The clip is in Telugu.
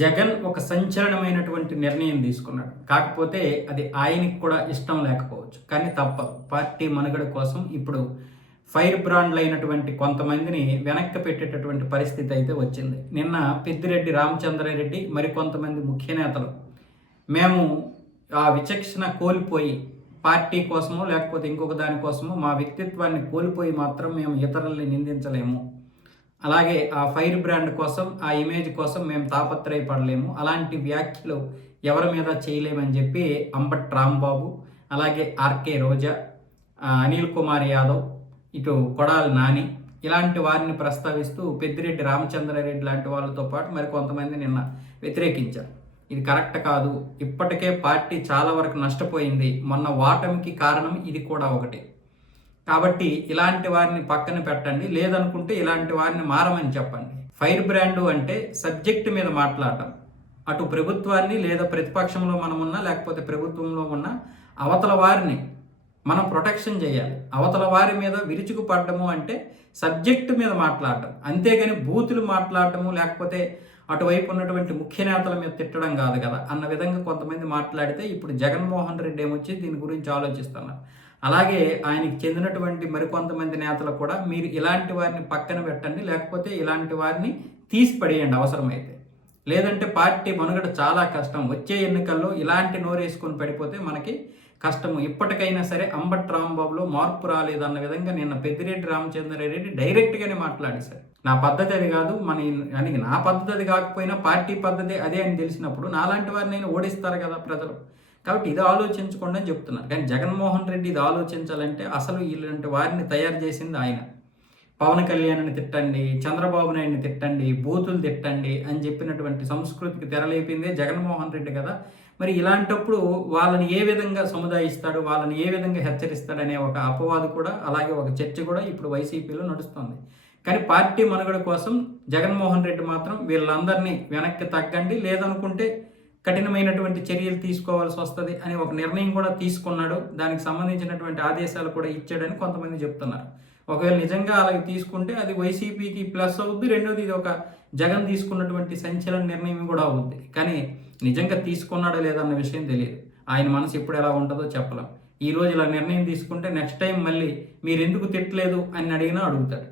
జగన్ ఒక సంచలనమైనటువంటి నిర్ణయం తీసుకున్నాడు. కాకపోతే అది ఆయనకి కూడా ఇష్టం లేకపోవచ్చు. కానీ తప్పదు. పార్టీ మనుగడ కోసం ఇప్పుడు ఫైర్ బ్రాండ్‌లైనటువంటి కొంతమందిని వెనక్కి పెట్టేటటువంటి పరిస్థితి అయితే వచ్చింది. నిన్న పెద్దిరెడ్డి రామచంద్రారెడ్డి మరికొంతమంది ముఖ్య నేతలు మేము ఆ విచక్షణ కోల్పోయి పార్టీ కోసమో లేకపోతే ఇంకొక దాని కోసమో మా వ్యక్తిత్వాన్ని కోల్పోయి మాత్రం మేము ఇతరుల్ని నిందించలేము. అలాగే ఆ ఫైర్ బ్రాండ్ కోసం, ఆ ఇమేజ్ కోసం మేము తాపత్రయపడలేము. అలాంటి వ్యాఖ్యలు ఎవరి మీద చేయలేమని చెప్పి అంబట్ రాంబాబు, అలాగే ఆర్కే రోజా, అనిల్ కుమార్ యాదవ్, ఇటు కొడాలి నాని ఇలాంటి వారిని ప్రస్తావిస్తూ పెద్దిరెడ్డి రామచంద్రారెడ్డి లాంటి వాళ్ళతో పాటు మరి కొంతమంది నిన్న వ్యతిరేకించారు. ఇది కరెక్ట్ కాదు. ఇప్పటికే పార్టీ చాలా వరకు నష్టపోయింది. మొన్న ఓటమికి కారణం ఇది కూడా ఒకటి. కాబట్టి ఇలాంటి వారిని పక్కన పెట్టండి. లేదనుకుంటే ఇలాంటి వారిని మారమని చెప్పండి. ఫైర్ బ్రాండు అంటే సబ్జెక్టు మీద మాట్లాడటం. అటు ప్రభుత్వాన్ని లేదా ప్రతిపక్షంలో మనం ఉన్నా లేకపోతే ప్రభుత్వంలో ఉన్న అవతల వారిని మనం ప్రొటెక్షన్ చేయాలి. అవతల వారి మీద విరుచుకుపడ్డము అంటే సబ్జెక్టు మీద మాట్లాడటం. అంతేగాని బూతులు మాట్లాడటము లేకపోతే అటువైపు ఉన్నటువంటి ముఖ్య నేతల మీద తిట్టడం కాదు కదా అన్న విధంగా కొంతమంది మాట్లాడితే ఇప్పుడు జగన్మోహన్ రెడ్డి ఏమొచ్చి దీని గురించి ఆలోచిస్తున్నారు. అలాగే ఆయనకి చెందినటువంటి మరికొంతమంది నేతలు కూడా మీరు ఇలాంటి వారిని పక్కన పెట్టండి, లేకపోతే ఇలాంటి వారిని తీసి పడేయండి అవసరమైతే. లేదంటే పార్టీ మనుగడ చాలా కష్టం. వచ్చే ఎన్నికల్లో ఇలాంటి నోరేసుకొని పడిపోతే మనకి కష్టము. ఇప్పటికైనా సరే అంబట్ రాంబాబులో మార్పు రాలేదన్న విధంగా నిన్న పెద్దిరెడ్డి రామచంద్రారెడ్డి డైరెక్ట్గానే మాట్లాడేశారు. నా పద్ధతి అది కాదు, నా పద్ధతి అది కాకపోయినా పార్టీ పద్ధతి అదే అని తెలిసినప్పుడు నాలాంటి వారిని ఓడిస్తారు కదా ప్రజలు. కాబట్టి ఇది ఆలోచించకుండా అని చెప్తున్నారు. కానీ జగన్మోహన్ రెడ్డి ఇది ఆలోచించాలంటే అసలు ఇలాంటి వారిని తయారు చేసింది ఆయన. పవన్ కళ్యాణ్ని తిట్టండి, చంద్రబాబు నాయుడిని తిట్టండి, బూతులు తిట్టండి అని చెప్పినటువంటి సంస్కృతికి తెరలేపిందే జగన్మోహన్ రెడ్డి కదా. మరి ఇలాంటప్పుడు వాళ్ళని ఏ విధంగా సముదాయిస్తాడు, వాళ్ళని ఏ విధంగా హెచ్చరిస్తాడనే ఒక అపవాదు కూడా, అలాగే ఒక చర్చ కూడా ఇప్పుడు వైసీపీలో నడుస్తుంది. కానీ పార్టీ మనుగడ కోసం జగన్మోహన్ రెడ్డి మాత్రం వీళ్ళందరినీ వెనక్కి తగ్గండి, లేదనుకుంటే కఠినమైనటువంటి చర్యలు తీసుకోవాల్సి వస్తుంది అని ఒక నిర్ణయం కూడా తీసుకున్నాడు. దానికి సంబంధించినటువంటి ఆదేశాలు కూడా ఇచ్చాడని కొంతమంది చెప్తున్నారు. ఒకవేళ నిజంగా అలాగే తీసుకుంటే అది వైసీపీకి ప్లస్ అవుద్ది. రెండోది ఇది ఒక జగన్ తీసుకున్నటువంటి సంచలన నిర్ణయం కూడా అవుద్ది. కానీ నిజంగా తీసుకున్నాడా లేదన్న విషయం తెలియదు. ఆయన మనసు ఎప్పుడు ఎలా ఉంటుందో చెప్పలేం. ఈ రోజు ఇలా నిర్ణయం తీసుకుంటే నెక్స్ట్ టైం మళ్ళీ మీరు ఎందుకు తిట్టలేదు అని అడిగినా అడుగుతాడు.